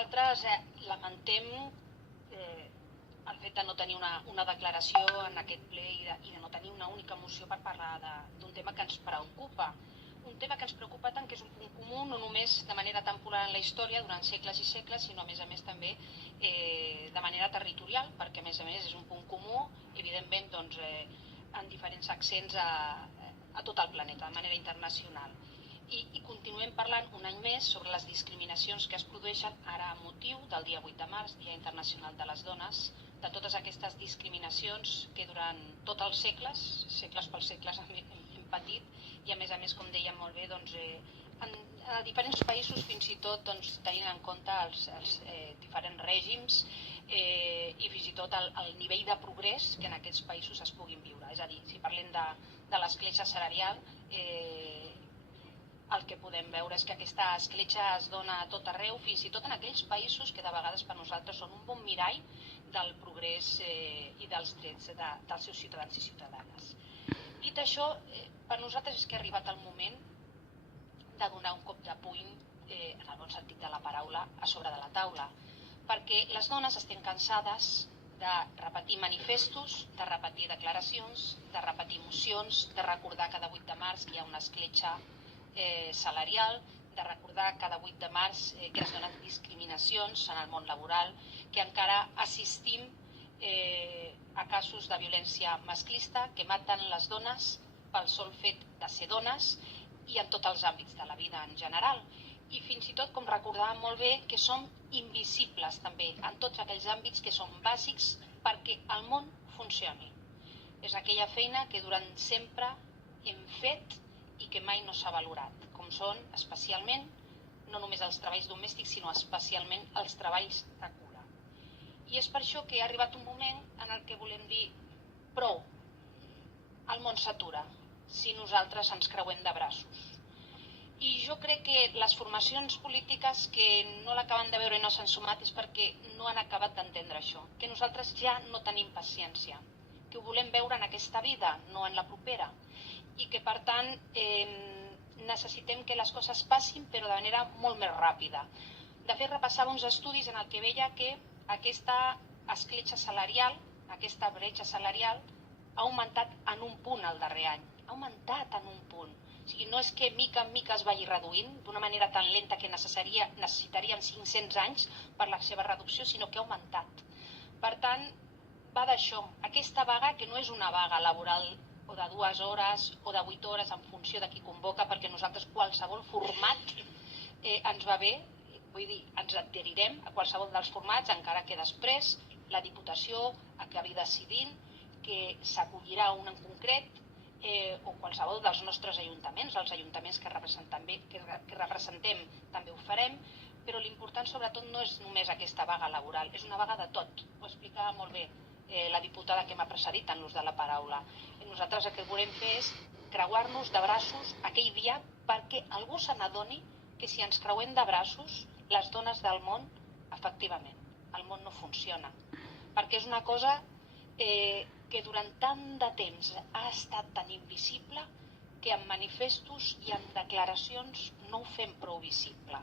Nosaltres lamentem el fet de no tenir una declaració en aquest ple i de no tenir una única moció per parlar d'un tema que ens preocupa. Un tema que ens preocupa tant que és un punt comú, no només de manera temporal en la història, durant segles i segles, sinó a més també de manera territorial, perquè a més és un punt comú, evidentment en diferents accents a tot el planeta, de manera internacional. I continuem parlant un any més sobre les discriminacions que es produeixen ara a motiu del dia 8 de març, Dia Internacional de les Dones, de totes aquestes discriminacions que durant tots els segles, segles pels segles hem patit, i a més, com dèiem molt bé, en diferents països, fins i tot tenint en compte els diferents règims i fins i tot el nivell de progrés que en aquests països es puguin viure. És a dir, si parlem de l'escletxa salarial, el que podem veure és que aquesta escletxa es dona a tot arreu, fins i tot en aquells països que de vegades per nosaltres són un bon mirall del progrés i dels drets dels seus ciutadans i ciutadanes. Dit això, per nosaltres és que ha arribat el moment de donar un cop de puny, en el bon sentit de la paraula, a sobre de la taula, perquè les dones estem cansades de repetir manifestos, de repetir declaracions, de repetir mocions, de recordar cada 8 de març que hi ha una escletxa salarial, de recordar cada 8 de març que es donen discriminacions en el món laboral, que encara assistim a casos de violència masclista que maten les dones pel sol fet de ser dones i en tots els àmbits de la vida en general. I fins i tot, com recordàvem molt bé, que som invisibles també en tots aquells àmbits que són bàsics perquè el món funcioni. És aquella feina que durant sempre hem fet i que mai no s'ha valorat, com són especialment, no només els treballs domèstics, sinó especialment els treballs de cura. I és per això que ha arribat un moment en el que volem dir prou, el món s'atura si nosaltres ens creuem de braços. I jo crec que les formacions polítiques que no l'acaben de veure i no s'han sumat és perquè no han acabat d'entendre això, que nosaltres ja no tenim paciència, que ho volem veure en aquesta vida, no en la propera, i que per tant necessitem que les coses passin però de manera molt més ràpida. De fet, repassava uns estudis en el que veia que aquesta escletxa salarial, aquesta bretxa salarial, ha augmentat en un punt el darrer any. Ha augmentat en un punt. O sigui, no és que mica en mica es vagi reduint d'una manera tan lenta que necessitaríem 500 anys per la seva reducció, sinó que ha augmentat. Per tant, va d'això. Aquesta vaga, que no és una vaga laboral o de 2 hores o de 8 hores en funció de qui convoca, perquè nosaltres qualsevol format ens va bé, vull dir, ens adherirem a qualsevol dels formats, encara que després la Diputació acabi decidint que s'acollirà un en concret o qualsevol dels nostres ajuntaments, els ajuntaments que representem també ho farem, però l'important sobretot no és només aquesta vaga laboral, és una vaga de tot, ho explicava molt bé la diputada que m'ha precedit en l'ús de la paraula. Nosaltres el que volem fer és creuar-nos de braços aquell dia perquè algú se n'adoni que si ens creuem de braços, les dones del món, efectivament, el món no funciona. Perquè és una cosa que durant tant de temps ha estat tan invisible que en manifestos i en declaracions no ho fem prou visible.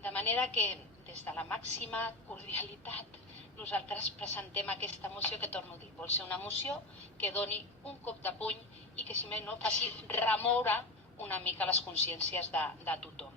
De manera que, des de la màxima cordialitat, nosaltres presentem aquesta moció que, torno a dir, vol ser una moció que doni un cop de puny i que, si més no, faci remoure una mica les consciències de tothom.